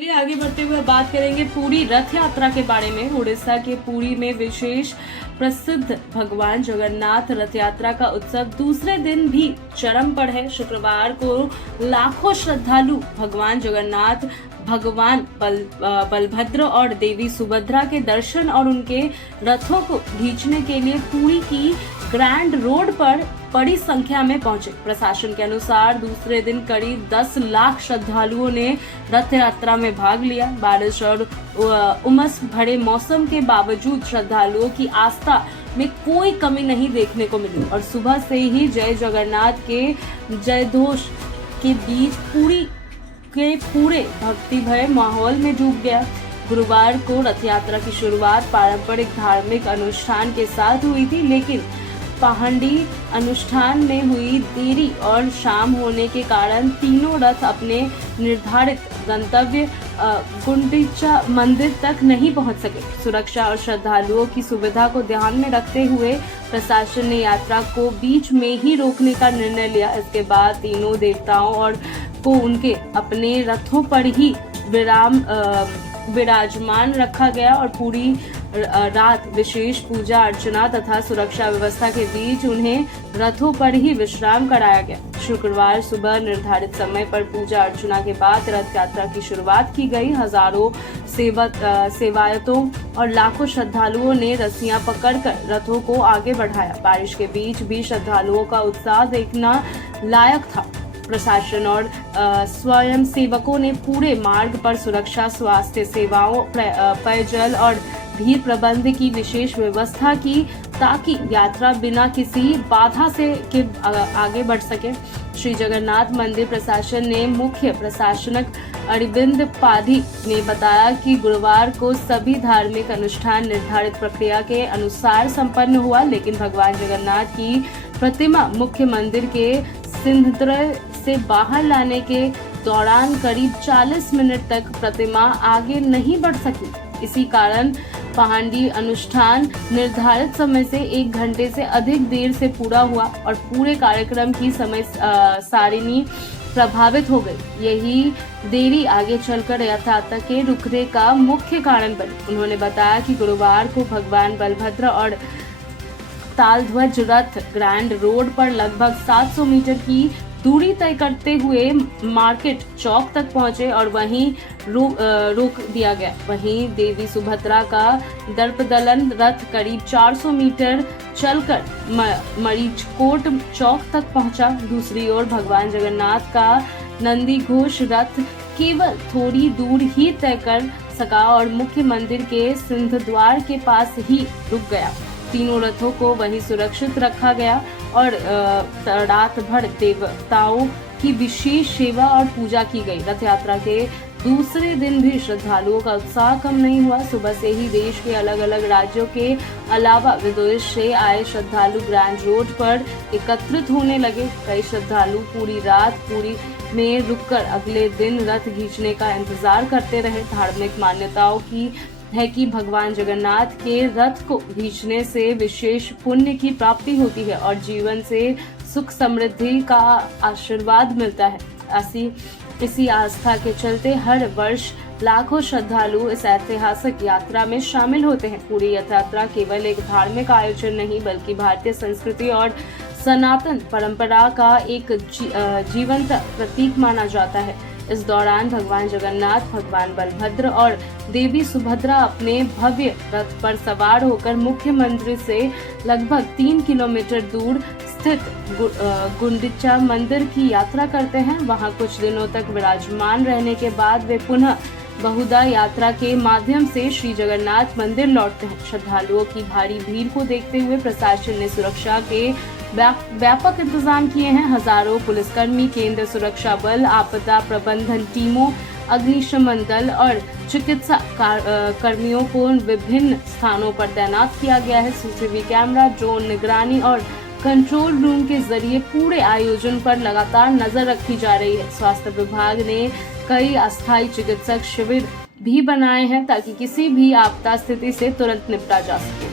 चलिए आगे बढ़ते हुए बात करेंगे पूरी रथ यात्रा के बारे में। उड़ीसा के पुरी में विशेष प्रसिद्ध भगवान जगन्नाथ रथ यात्रा का उत्सव दूसरे दिन भी चरम पर है। शुक्रवार को लाखों श्रद्धालु भगवान जगन्नाथ, भगवान बलभद्र और देवी सुभद्रा के दर्शन और उनके रथों को खींचने के लिए पुरी की ग्रैंड रोड पर बड़ी संख्या में पहुंचे। प्रशासन के अनुसार दूसरे दिन करीब 10 लाख श्रद्धालुओं ने रथ यात्रा में भाग लिया। बारिश और उमस भरे मौसम के बावजूद श्रद्धालुओं की आस्था में कोई कमी नहीं देखने को मिली और सुबह से ही जय जगन्नाथ के जयघोष के बीच पुरी के पूरे भक्तिमय माहौल में डूब गया। गुरुवार को रथ यात्रा की शुरुआत पारंपरिक धार्मिक अनुष्ठान के साथ हुई थी, लेकिन पहाड़ी अनुष्ठान में हुई देरी और शाम होने के कारण तीनों रथ अपने निर्धारित गंतव्य गुंडीचा मंदिर तक नहीं पहुंच सके। सुरक्षा और श्रद्धालुओं की सुविधा को ध्यान में रखते हुए प्रशासन ने यात्रा को बीच में ही रोकने का निर्णय लिया। इसके बाद तीनों देवताओं और को उनके अपने रथों पर ही विराजमान रखा गया और पूरी रात विशेष पूजा अर्चना तथा सुरक्षा व्यवस्था के बीच उन्हें रथों पर ही विश्राम कराया गया। शुक्रवार सुबह निर्धारित समय पर पूजा अर्चना के बाद रथ यात्रा की शुरुआत की गई। हजारों सेवायतों और लाखों श्रद्धालुओं ने रस्सियां पकड़कर रथों को आगे बढ़ाया। बारिश के बीच भी श्रद्धालुओं का उत्साह देखना लायक था। प्रशासन और स्वयं सेवकों ने पूरे मार्ग पर सुरक्षा, स्वास्थ्य सेवाओं, पेयजल और भीड़ प्रबंध की विशेष व्यवस्था की ताकि यात्रा बिना किसी बाधा से आगे बढ़ सके। श्री जगन्नाथ मंदिर प्रशासन ने मुख्य प्रशासक अरविंद पाधी ने बताया कि गुरुवार को सभी धार्मिक अनुष्ठान निर्धारित प्रक्रिया के अनुसार संपन्न हुआ, लेकिन भगवान जगन्नाथ की प्रतिमा मुख्य मंदिर के सिंहद्वार से बाहर लाने के दौरान करीब 40 मिनट तक प्रतिमा आगे नहीं बढ़ सकी। इसी कारण पहाड़ी अनुष्ठान निर्धारित समय से 1 घंटे से अधिक देर से पूरा हुआ और पूरे कार्यक्रम की समय सारिणी प्रभावित हो गई। यही देरी आगे चलकर यात्रा के रुकने का मुख्य कारण बनी। उन्होंने बताया कि गुरुवार को भगवान बलभद्र और तालध्वज रथ ग्रैंड रोड पर लगभग 700 मीटर की दूरी तय करते हुए मार्केट चौक तक पहुंचे और वहीं रोक दिया गया। वहीं देवी सुभद्रा का दर्पदलन रथ करीब 400 मीटर चलकर मरीजकोट चौक तक पहुंचा। दूसरी ओर भगवान जगन्नाथ का नंदी घोष रथ केवल थोड़ी दूर ही तय कर सका और मुख्य मंदिर के सिंहद्वार के पास ही रुक गया। तीनों रथों को वहीं सुरक्षित रखा गया और रात भर देवताओं की विशेष सेवा और पूजा की गई। रथ यात्रा के दूसरे दिन भी श्रद्धालुओं का उत्साह कम नहीं हुआ। सुबह से ही देश के अलग अलग राज्यों के अलावा विदेश से आए श्रद्धालु ग्रैंड रोड पर एकत्रित होने लगे। कई श्रद्धालु पूरी रात पुरी में रुककर अगले दिन रथ खींचने का इंतजार करते रहे। धार्मिक मान्यताओं की है कि भगवान जगन्नाथ के रथ को खींचने से विशेष पुण्य की प्राप्ति होती है और जीवन से सुख समृद्धि का आशीर्वाद मिलता है। इसी आस्था के चलते हर वर्ष लाखों श्रद्धालु इस ऐतिहासिक यात्रा में शामिल होते हैं। पूरी यात्रा केवल एक धार्मिक आयोजन नहीं बल्कि भारतीय संस्कृति और सनातन परंपरा का एक जीवंत प्रतीक माना जाता है। इस दौरान भगवान जगन्नाथ, भगवान बलभद्र और देवी सुभद्रा अपने भव्य रथ पर सवार होकर मुख्य मंदिर से लगभग 3 किलोमीटर दूर स्थित गुंडीचा मंदिर की यात्रा करते हैं। वहां कुछ दिनों तक विराजमान रहने के बाद वे पुनः बहुधा यात्रा के माध्यम से श्री जगन्नाथ मंदिर लौटते हैं। श्रद्धालुओं की भारी भीड़ को देखते हुए प्रशासन ने सुरक्षा के व्यापक इंतजाम किए हैं। हजारों पुलिसकर्मी, केंद्र सुरक्षा बल, आपदा प्रबंधन टीमों, अग्निशमन दल और चिकित्सा कर्मियों को विभिन्न स्थानों पर तैनात किया गया है। सीसीटीवी कैमरा, ड्रोन निगरानी और कंट्रोल रूम के जरिए पूरे आयोजन पर लगातार नजर रखी जा रही है। स्वास्थ्य विभाग ने कई अस्थायी चिकित्सक शिविर भी बनाए हैं ताकि किसी भी आपदा स्थिति से तुरंत निपटा जा सके।